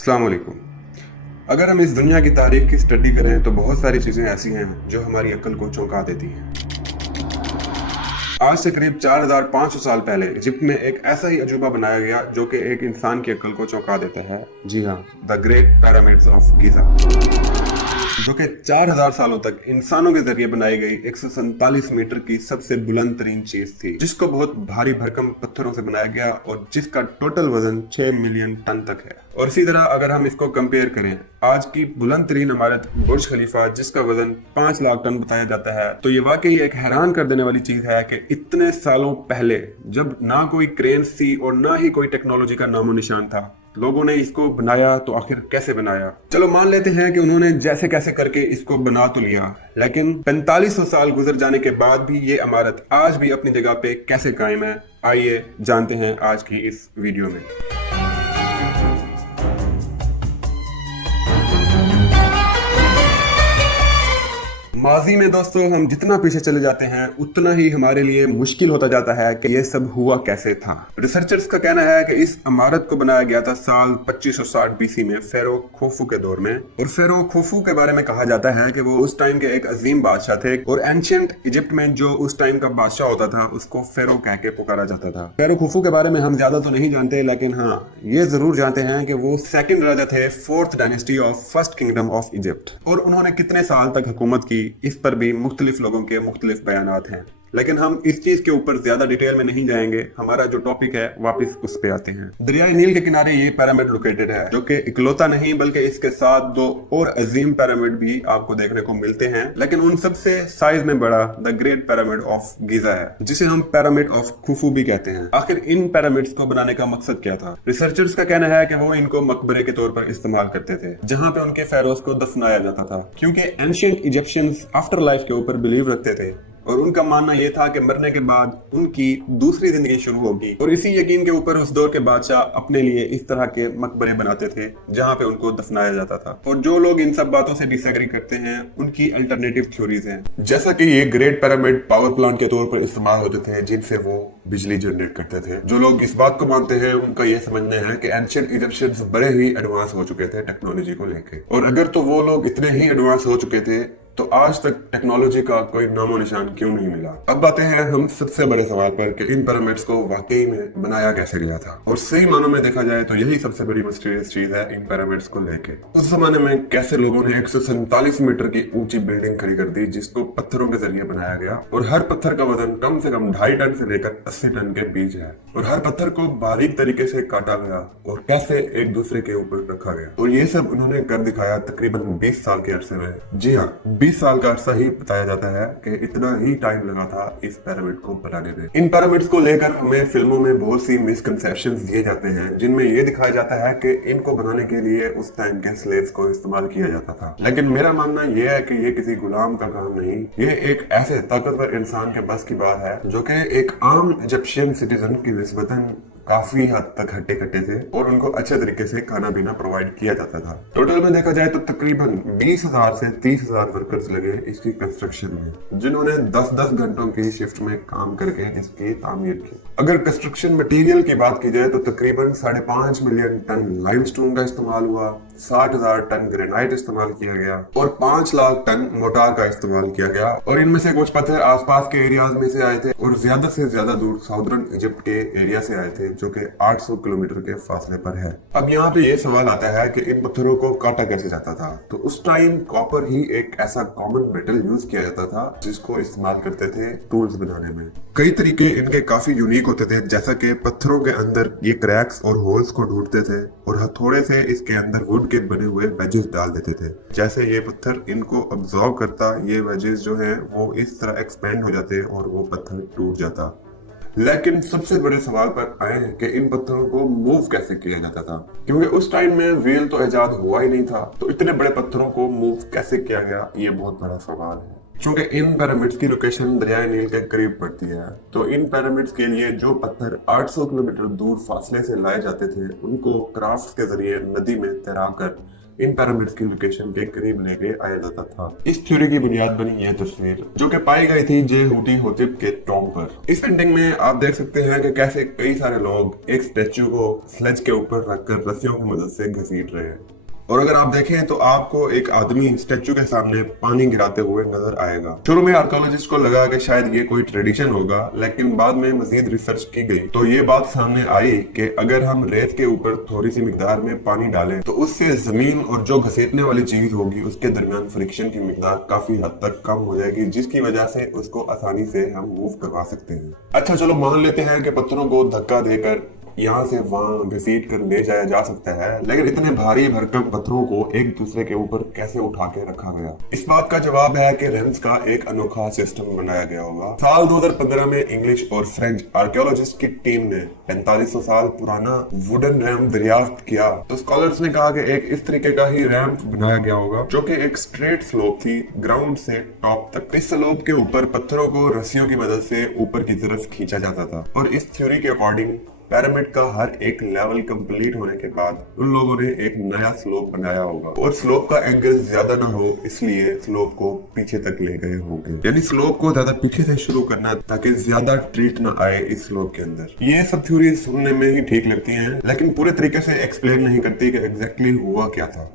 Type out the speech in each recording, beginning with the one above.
अस्सलाम वालेकुम। अगर हम इस दुनिया की तारीख की स्टडी करें तो बहुत सारी चीज़ें ऐसी हैं जो हमारी अक्ल को चौंका देती हैं। आज से करीब 4500 साल पहले इजिप्ट में एक ऐसा ही अजूबा बनाया गया जो कि एक इंसान की अक्ल को चौंका देता है। जी हाँ, the great pyramids of Giza, जो कि 4000 सालों तक इंसानों के जरिए बनाई गई 147 मीटर की सबसे बुलंद तरीन चीज थी, जिसको बहुत भारी भरकम पत्थरों से बनाया गया और जिसका टोटल वजन 6 मिलियन टन तक है। और इसी तरह अगर हम इसको कंपेयर करें आज की बुलंद तरीन इमारत बुर्ज खलीफा, जिसका वजन 5 लाख टन बताया जाता है, तो ये वाकई एक हैरान कर देने वाली चीज है कि इतने सालों पहले, जब ना कोई क्रेन थी और ना ही कोई टेक्नोलॉजी का नामो निशान था, लोगों ने इसको बनाया। तो आखिर कैसे बनाया? चलो मान लेते हैं कि उन्होंने जैसे कैसे करके इसको बना तो लिया, लेकिन 4500 साल गुजर जाने के बाद भी ये इमारत आज भी अपनी जगह पे कैसे कायम है, आइए जानते हैं आज की इस वीडियो में। माजी में दोस्तों हम जितना पीछे चले जाते हैं उतना ही हमारे लिए मुश्किल होता जाता है कि ये सब हुआ कैसे था। रिसर्चर्स का कहना है कि इस इमारत को बनाया गया था साल 2560 बीसी में फेरो खुफू के दौर में। और फेरो खुफू के बारे में कहा जाता है कि वो उस टाइम के एक अजीम बादशाह थे और एंशिएंट इजिप्ट में जो उस टाइम का बादशाह होता था उसको फेरो कह के पुकारा जाता था। फेरो खुफू के बारे में हम ज्यादा तो नहीं जानते, लेकिन हाँ ये जरूर जानते हैं कि वो सेकंड राजा थे 4th dynasty of first kingdom of Egypt. और उन्होंने कितने साल तक हुकूमत की, इस पर भी मुख्तलिफ लोगों के मुख्तलिफ बयानात हैं, लेकिन हम इस चीज के ऊपर ज्यादा डिटेल में नहीं जाएंगे। हमारा जो टॉपिक है वापस उस पे आते हैं। दरियाई नील के किनारे ये पिरामिड लोकेटेड है, जो कि इकलौता नहीं बल्कि इसके साथ 2 और अजीम पिरामिड भी आपको देखने को मिलते हैं, लेकिन उन सबसे साइज में बड़ा the great pyramid of Giza है, जिसे हम पिरामिड ऑफ खुफू भी कहते हैं। आखिर इन पिरामिड्स को बनाने का मकसद क्या था? रिसर्चर्स का कहना है कि वो इनको मकबरे के तौर पर इस्तेमाल करते थे, जहां पे उनके फेरोज को दफनाया जाता था, क्योंकि एंशिएंट इजिप्शियंस आफ्टर लाइफ के ऊपर बिलीव रखते थे और उनका मानना यह था कि मरने के बाद उनकी दूसरी जिंदगी शुरू होगी। और इसी यकीन के ऊपर उस दौर के बादशाह अपने लिए इस तरह के मकबरे बनाते थे जहां पे उनको दफनाया जाता था। और जो लोग इन सब बातों से डिसएग्री करते हैं उनकी अल्टरनेटिव थ्योरीज हैं, जैसा कि ये ग्रेट पिरामिड पावर प्लांट के तौर पर इस्तेमाल होते थे जिनसे वो बिजली जनरेट करते थे। जो लोग इस बात को मानते हैं उनका यह समझना है कि एंशिएंट इजिप्शियंस बड़े ही एडवांस हो चुके थे टेक्नोलॉजी को लेके, और अगर तो वो लोग इतने ही एडवांस हो चुके थे तो आज तक टेक्नोलॉजी का कोई नामो निशान क्यों नहीं मिला। अब आते हैं हम सबसे बड़े सवाल पर कि इन पिरामिड्स को वाकई में बनाया कैसे गया था। और सही मानों में देखा जाए तो यही सबसे बड़ी मिस्टीरियस चीज है इन पिरामिड्स को लेके। उस जमाने में कैसे लोगों ने 147 मीटर की ऊंची बिल्डिंग खड़ी कर दी जिसको पत्थरों के जरिए बनाया गया, और हर पत्थर का वजन कम से कम 2.5 टन से लेकर 80 टन के बीच है, और हर पत्थर को बारीक तरीके से काटा गया और कैसे एक दूसरे के ऊपर रखा गया। और ये सब उन्होंने कर दिखाया तकरीबन 20 साल के अरसे में। जी हाँ, 20 साल का अरसा ही बताया जाता है कि इतना ही टाइम लगा था इस पिरामिड को बनाने में। इन पिरामिड्स को लेकर हमें फिल्मों में बहुत सी मिसकंसेप्शंस दिए जाते हैं, जिनमें यह दिखाया जाता है कि इनको बनाने के लिए उस टाइम के स्लेव्स को इस्तेमाल किया जाता था। लेकिन मेरा मानना यह है कि ये किसी गुलाम का काम नहीं, ये एक ऐसे ताकतवर इंसान के बस की बात है जो कि एक आम इजिप्शियन सिटीजन की निस्बतन काफी हद तक हट्टे कट्टे थे और उनको अच्छे तरीके से खाना पीना प्रोवाइड किया जाता था। टोटल में देखा जाए तो तकरीबन 20,000 से 30,000 वर्कर्स लगे इसकी कंस्ट्रक्शन में, जिन्होंने 10-10 घंटों की शिफ्ट में काम करके इसकी तामीर की। अगर कंस्ट्रक्शन मटेरियल की बात की जाए तो तकरीबन 5.5 मिलियन टन लाइमस्टोन का इस्तेमाल हुआ, 60,000 टन ग्रेनाइट इस्तेमाल किया गया और 5 लाख टन मोटार का इस्तेमाल किया गया। और इनमें से कुछ पत्थर आसपास के एरियाज में से आए थे और ज्यादा से ज्यादा दूर साउदर्न इजिप्ट के एरिया से आए थे, जो कि 800 किलोमीटर के फासले पर है। अब यहाँ पे ये सवाल आता है कि इन पत्थरों को काटा कैसे जाता था। तो उस टाइम कॉपर ही एक ऐसा कॉमन मेटल यूज किया जाता था जिसको इस्तेमाल करते थे टूल्स बनाने में। कई तरीके इनके काफी यूनिक होते थे, जैसा कि पत्थरों के अंदर ये क्रैक्स और होल्स को ढूंढते थे और हथौड़े से इसके अंदर वुड के बने हुए वेजेस डाल देते थे। जैसे ये पत्थर इनको अब्सॉर्ब करता, ये वेजेस जो है वो इस तरह एक्सपेंड हो जाते और वो पत्थर टूट जाता। लेकिन सबसे बड़े सवाल पर आए हैं कि इन पत्थरों को मूव कैसे किया जाता था, क्योंकि उस टाइम में व्हील तो इजाद हुआ ही नहीं था, तो इतने बड़े पत्थरों को मूव कैसे किया गया, ये बहुत बड़ा सवाल है। क्योंकि इन पिरामिड्स की लोकेशन दरियाए नील के करीब पड़ती है, तो इन पिरामिड्स के लिए जो पत्थर 800 किलोमीटर दूर फासले से लाए जाते थे, उनको क्राफ्ट के जरिए नदी में तैराकर इन पिरामिड्स की लोकेशन के करीब लेके आया जाता था। इस थ्योरी की बुनियाद बनी यह तस्वीर, जो कि पाई गई थी जेहूटी होतिप के टॉम पर। इस पेंटिंग में आप देख सकते हैं कि कैसे कई सारे लोग एक स्टैचू को स्लेज के ऊपर रखकर रस्सियों की मदद से घसीट रहे हैं। और अगर आप देखें तो आपको एक आदमी स्टैचू के सामने पानी गिराते हुए नजर आएगा। शुरू में आर्कियोलॉजिस्ट को लगा कि शायद ये कोई ट्रेडिशन होगा, लेकिन बाद में मजीद रिसर्च की गई तो ये बात सामने आई कि अगर हम रेत के ऊपर थोड़ी सी मिकदार में पानी डालें तो उससे जमीन और जो घसीटने वाली चीज होगी उसके दरमियान फ्रिक्शन की मिकदार काफी हद तक कम हो जाएगी, जिसकी वजह से उसको आसानी से हम मूव करवा सकते हैं। अच्छा चलो मान लेते हैं कि पत्थरों को धक्का देकर यहाँ से वहां घसीट कर ले जाया जा सकता है, लेकिन इतने भारी भरकम पत्थरों को एक दूसरे के ऊपर कैसे उठा के रखा गया? इस बात का जवाब है कि रैम्स का एक अनोखा सिस्टम बनाया गया होगा। साल 2015 में इंग्लिश और फ्रेंच आर्कियोलॉजिस्ट की टीम ने 4500 साल पुराना वुडन रैम्प दरियाफ्त किया, तो स्कॉलर्स ने कहा कि एक इस तरीके का ही रैम्प बनाया गया होगा, जो कि एक स्ट्रेट स्लोप थी ग्राउंड से टॉप तक। इस स्लोप के ऊपर पत्थरों को रस्सियों की मदद से ऊपर की तरफ खींचा जाता था, और इस थ्योरी के अकॉर्डिंग पिरामिड का हर एक लेवल कंप्लीट होने के बाद उन लोगों ने एक नया स्लोप बनाया होगा, और स्लोप का एंगल ज्यादा ना हो इसलिए स्लोप को पीछे तक ले गए होंगे, यानी स्लोप को ज्यादा पीछे से शुरू करना ताकि ज्यादा ट्रीट ना आए इस स्लोप के अंदर। ये सब थ्योरी सुनने में ही ठीक लगती हैं, लेकिन पूरे तरीके से एक्सप्लेन नहीं करती कि एग्जैक्टली हुआ क्या था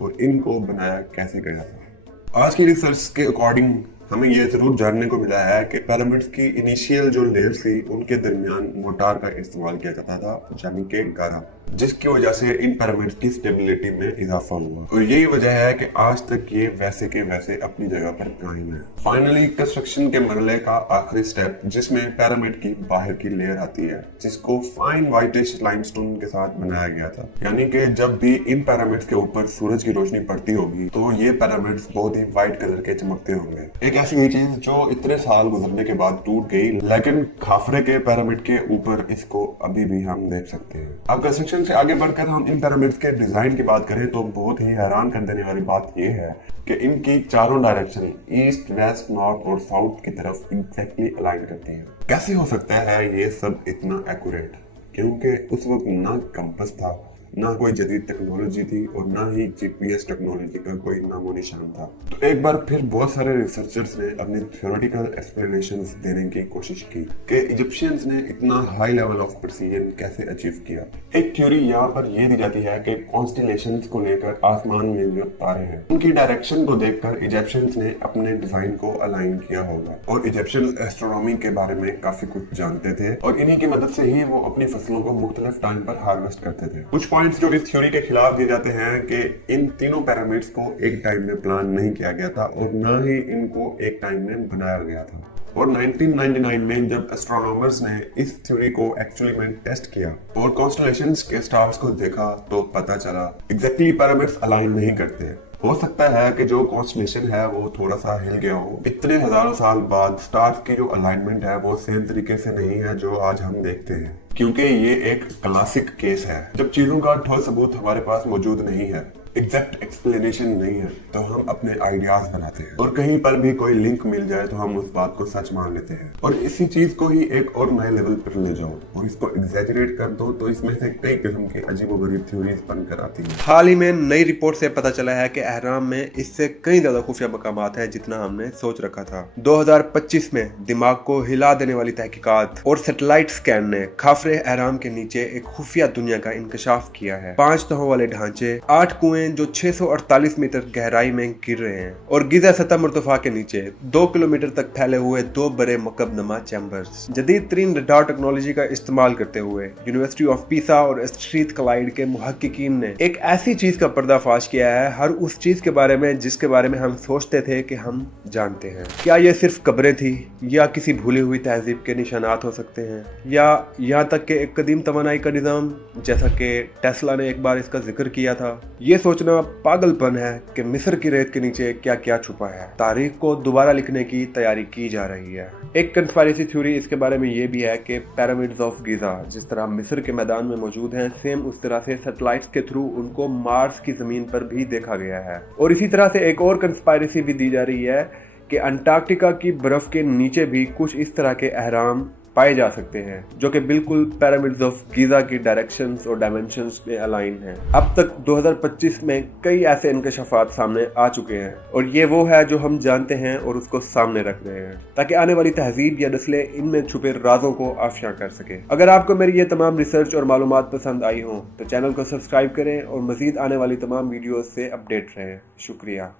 और इनको बनाया कैसे गया था। आज की रिसर्च के अकॉर्डिंग हमें यह जरूर जानने को मिला है कि पिरामिड्स की इनिशियल जो लेयर थी उनके दरमियान मोटार का इस्तेमाल किया जाता था, यानी कि गारा, जिसकी वजह से इन पिरामिड्स की स्टेबिलिटी में इजाफा हुआ, और यही वजह है कि आज तक ये वैसे के वैसे अपनी जगह पर कायम है। फाइनली कंस्ट्रक्शन के मरहले का आखिरी स्टेप, जिसमें पिरामिड की बाहर की लेयर आती है, जिसको फाइन व्हाइटिश लाइमस्टोन के साथ बनाया गया था, यानी कि जब भी इन पिरामिड्स के ऊपर सूरज की रोशनी पड़ती होगी तो ये पिरामिड्स बहुत ही व्हाइट कलर के चमकते होंगे। एक ऐसी चीज जो इतने साल गुजरने के बाद टूट गई, लेकिन खाफरे के पिरामिड के ऊपर इसको अभी भी हम देख सकते हैं। अब कंस्ट्रक्शन से आगे बढ़कर हम इन पिरामिड्स के डिजाइन की बात करें तो बहुत ही हैरान कर देने वाली बात यह है कि इनकी चारों डायरेक्शन ईस्ट, वेस्ट, नॉर्थ और साउथ की तरफ एग्जैक्टली अलाइन करती है। कैसे हो सकता है ये सब इतना एक्यूरेट? क्योंकि उस वक्त ना कंपास था, ना कोई जदीद टेक्नोलॉजी थी और ना ही जीपीएस टेक्नोलॉजी का कोई नामो निशान था। तो एक बार फिर बहुत सारे रिसर्चर्स ने अपने थ्योरेटिकल एक्सप्लेनेशंस देने की कोशिश की कि इजिप्शियंस ने इतना हाई लेवल ऑफ प्रिसीजन कैसे अचीव किया। एक थ्योरी यहाँ पर यह दी जाती है कि कॉन्स्टेलेशंस को लेकर आसमान में जो तारे हैं उनकी डायरेक्शन को देखकर इजिप्शियंस ने अपने डिजाइन को अलाइन किया होगा, और इजिप्शियन एस्ट्रोनॉमी के बारे में काफी कुछ जानते थे, और इन्हीं की मदद से ही वो अपनी फसलों को मुख्तलिफ टाइम पर हार्वेस्ट करते थे। कुछ पॉइंट्स जो इस थ्योरी के खिलाफ दिए जाते हैं कि इन तीनों पिरामिड्स को एक टाइम में प्लान नहीं किया गया था और न ही इनको एक टाइम में बनाया गया था। और 1999 में जब एस्ट्रोनॉमर्स ने इस थ्योरी को एक्चुअली में टेस्ट किया और कॉन्स्टेलेशंस के स्टार्स को देखा तो पता चला एग्जैक्टली पिरामिड्स अलाइन नहीं करते। हो सकता है कि जो कॉन्स्टेलेशन है वो थोड़ा सा हिल गया हो। इतने हजारों साल बाद स्टार्स की जो अलाइनमेंट है वो सेम तरीके से नहीं है जो आज हम देखते हैं, क्योंकि ये एक क्लासिक केस है। जब चीजों का ठोस सबूत हमारे पास मौजूद नहीं है, एग्जैक्ट एक्सप्लेनेशन नहीं है, तो हम अपने आइडियाज बनाते हैं, और कहीं पर भी कोई लिंक मिल जाए तो हम उस बात को सच मान लेते हैं, और इसी चीज को ही एक और नए लेवल पर ले जाओ और इसको एग्जैजरेट कर दो तो इसमें से कई किस्म की अजीबोगरीब थ्योरीज बनकर आती हैं। हाल ही में नई रिपोर्ट से पता चला है कि अहराम में इससे कई ज्यादा खुफिया मकामात है जितना हमने सोच रखा था। 2025 में दिमाग को हिला देने वाली तहकीकात और सैटेलाइट स्कैन ने खाफरे अहराम के नीचे एक खुफिया दुनिया का इंकशाफ किया है। 5 तहों वाले ढांचे, 8 कुएं जो 648 मीटर गहराई में गिर रहे हैं, और गिजा सतह मुर्तफा के नीचे 2 किलोमीटर तक फैले हुए 2 बड़े मकबनुमा चैम्बर्स। जदीद तरीन रडार टेक्नोलॉजी का इस्तेमाल करते हुए यूनिवर्सिटी ऑफ पीसा और स्ट्रीट क्लाइड के मुहक्किकीन ने एक ऐसी चीज का पर्दाफाश किया है, हर उस चीज के बारे में जिसके बारे में हम सोचते थे कि हम जानते हैं। क्या ये सिर्फ कब्रें थी, या किसी भूली हुई तहजीब के निशानात हो सकते हैं, या यहाँ तक के एक कदीम तवानाई का निजाम, जैसा कि टेस्ला ने एक बार इसका जिक्र किया था। ये सोचना पागलपन है कि मिस्र की रेत के नीचे क्या क्या छुपा है। तारीख को दोबारा लिखने की तैयारी की जा रही है। एक कंस्पायरेसी थ्योरी इसके बारे में ये भी है कि पिरामिड्स ऑफ गिजा जिस तरह मिस्र के मैदान में मौजूद हैं, सेम उस तरह से सैटेलाइट्स के थ्रू उनको मार्स की जमीन पर भी देखा गया है। और इसी तरह से एक और कंस्पायरेसी भी दी जा रही है कि अंटार्कटिका की बर्फ के नीचे भी कुछ इस तरह के अहराम पाए जा सकते हैं जो कि बिल्कुल पिरामिड्स ऑफ गीजा की डायरेक्शंस और डायमेंशंस में अलाइन हैं। अब तक 2025 में कई ऐसे इंकशाफात सामने आ चुके हैं और ये वो है जो हम जानते हैं और उसको सामने रख रहे हैं ताकि आने वाली तहजीब या नस्लें इनमें छुपे राजों को आफशा कर सके। अगर आपको मेरी ये तमाम रिसर्च और मालूमात पसंद आई हो तो चैनल को सब्सक्राइब करें और मजीद आने वाली तमाम वीडियोस से अपडेट रहें। शुक्रिया।